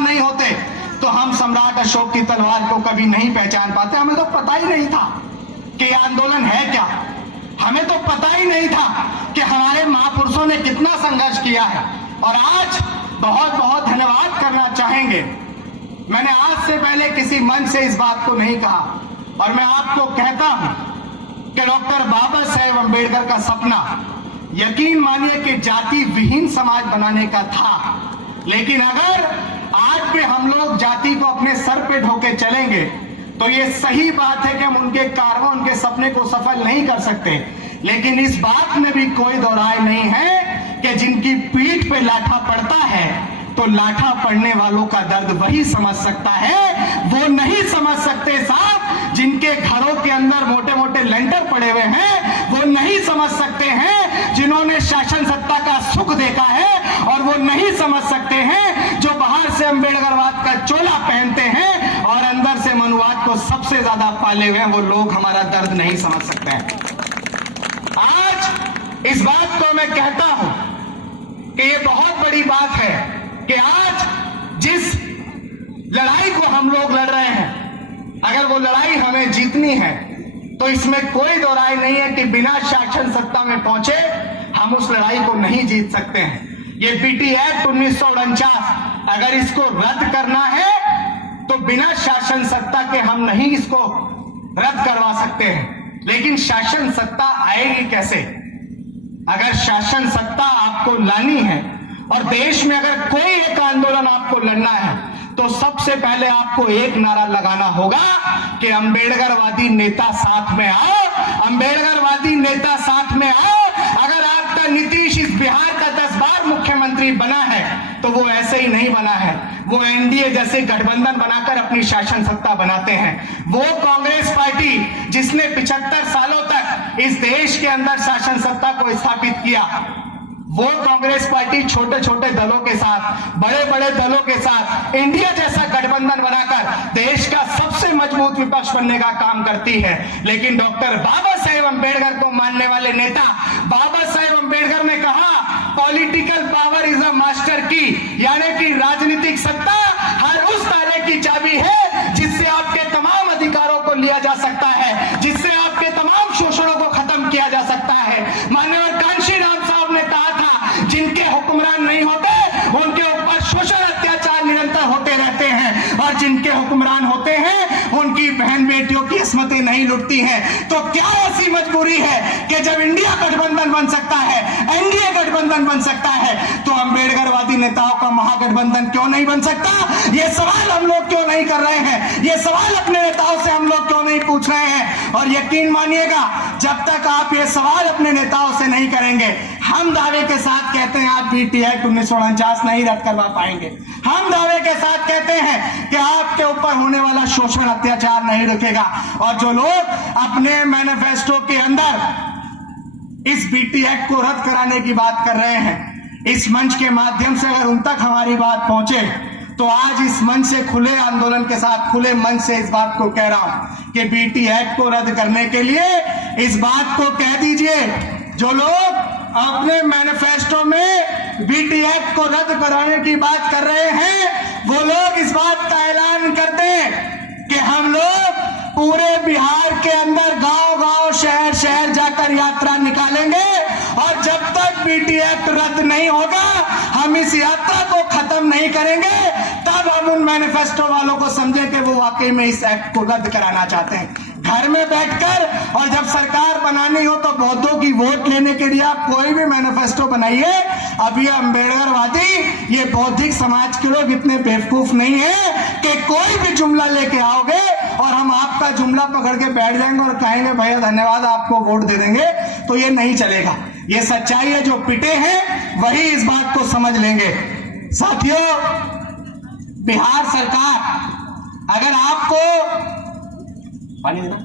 नाम नहीं होते तो हम सम्राट अशोक की तलवार को कभी नहीं पहचान पाते। हमें तो पता ही नहीं था कि ये आंदोलन है क्या, हमें तो पता ही नहीं था कि हमारे महापुरुषों ने कितना संघर्ष किया है। और आज बहुत बहुत धन्यवाद करना चाहेंगे। मैंने आज से पहले किसी मंच से इस बात को नहीं कहा और मैं आपको कहता हूं कि डॉक्टर बाबा साहेब अम्बेडकर का सपना यकीन मानिए कि जाति विहीन समाज बनाने का था। लेकिन अगर आज भी हम लोग जाति को अपने सर पे ढोके चलेंगे तो ये सही बात है कि हम उनके कारवां, उनके सपने को सफल नहीं कर सकते। लेकिन इस बात में भी कोई दो राय नहीं है कि जिनकी पीठ पे लाठा पड़ता है तो लाठा पड़ने वालों का दर्द वही समझ सकता है, वो नहीं समझ सकते साहब। जिनके घरों के अंदर मोटे मोटे लेंटर पड़े हुए हैं वो नहीं समझ सकते हैं, जिन्होंने शासन सत्ता का सुख देखा है और वो नहीं समझ सकते हैं, जो बाहर से अम्बेडकरवाद का चोला पहनते हैं और अंदर से मनुवाद को सबसे ज्यादा पाले हुए हैं, वो लोग हमारा दर्द नहीं समझ सकते हैं। आज इस बात को मैं कहता हूं कि ये बहुत बड़ी बात है कि आज जिस लड़ाई को हम लोग लड़ रहे हैं, अगर वो लड़ाई हमें जीतनी है तो इसमें कोई दो राय नहीं है कि बिना शासन सत्ता में पहुंचे हम उस लड़ाई को नहीं जीत सकते हैं। ये बीटी एक्ट 1949 अगर इसको रद्द करना है तो बिना शासन सत्ता के हम नहीं इसको रद्द करवा सकते हैं। लेकिन शासन सत्ता आएगी कैसे? अगर शासन सत्ता आपको लानी है और देश में अगर कोई एक आंदोलन आपको लड़ना है तो सबसे पहले आपको एक नारा लगाना होगा कि अम्बेडकरवादी नेता साथ में आओ, अम्बेडकरवादी नेता साथ में आओ। अगर आपका नीतीश इस बिहार का 10 बार मुख्यमंत्री बना है तो वो ऐसे ही नहीं बना है, वो एनडीए जैसे गठबंधन बनाकर अपनी शासन सत्ता बनाते हैं। वो कांग्रेस पार्टी जिसने 75 सालों तक इस देश के अंदर शासन सत्ता को स्थापित किया, वो कांग्रेस पार्टी छोटे छोटे दलों के साथ, बड़े बड़े दलों के साथ इंडिया जैसा गठबंधन बनाकर देश का सबसे मजबूत विपक्ष बनने का काम करती है। लेकिन डॉक्टर बाबा साहेब अम्बेडकर को मानने वाले नेता बाबा साहेब अम्बेडकर ने कहा, political power is a master की, यानी कि राजनीतिक सत्ता हर उस ताले की चाबी है जिससे आपके तमाम अधिकारों को लिया जा सकता है, जिससे आपके तमाम शोषणों को खत्म किया जा सकता है। माननीय कांशी राम साहब ने कहा था, जिनके हुक्मरान नहीं होते उनके ऊपर शोषण अत्याचार निरंतर होते रहते हैं और जिनके हुक्मरान होते हैं उनकी बहन बेटियों की किस्मतें नहीं लुटती हैं। तो क्या ऐसी मजबूरी है कि जब इंडिया गठबंधन बन सकता है, एनडीए गठबंधन बन सकता है, तो अम्बेडकरवादी नेताओं का महागठबंधन क्यों नहीं बन सकता? ये सवाल हम लोग क्यों नहीं कर रहे हैं? ये सवाल अपने नेताओं से हम लोग क्यों नहीं पूछ रहे हैं? और यकीन मानिएगा, जब तक आप ये सवाल अपने नेताओं से नहीं करेंगे, हम दावे के साथ कहते हैं आप बीटी एक्ट 1949 नहीं रद्द करवा पाएंगे। हम दावे के साथ कहते हैं कि आपके ऊपर होने वाला शोषण अत्याचार नहीं रुकेगा। और जो लोग अपने मैनिफेस्टो के अंदर इस बीटी एक्ट को रद्द कराने की बात कर रहे हैं, इस मंच के माध्यम से अगर उन तक हमारी बात पहुंचे तो आज इस मंच से, खुले आंदोलन के साथ, खुले मंच से इस बात को कह रहा हूं कि बीटी एक्ट को रद्द करने के लिए इस बात को कह दीजिए, जो लोग अपने मैनिफेस्टो में बीटी एक्ट को रद्द कराने की बात कर रहे हैं, वो लोग इस बात का ऐलान कर दें कि हम लोग पूरे बिहार के अंदर गांव-गांव, शहर-शहर जाकर यात्रा निकालेंगे और जब तक बीटी एक्ट रद्द नहीं होगा हम इस यात्रा को खत्म नहीं करेंगे। तब हम उन मैनिफेस्टो वालों को समझें कि वो वाकई में इस एक्ट को रद्द कराना चाहते हैं। घर में बैठकर और जब सरकार बनानी हो तो बौद्धों की वोट लेने के लिए आप कोई भी मैनिफेस्टो बनाइए। अब ये अम्बेडकरवादी, ये बौद्धिक समाज के लोग इतने बेवकूफ नहीं है कि कोई भी जुमला लेके आओगे और हम आपका जुमला पकड़ के बैठ जाएंगे और कहेंगे भैया धन्यवाद आपको वोट दे देंगे, तो ये नहीं चलेगा। ये सच्चाई है, जो पिटे हैं वही इस बात को समझ लेंगे। साथियों, बिहार सरकार अगर आपको पानी देना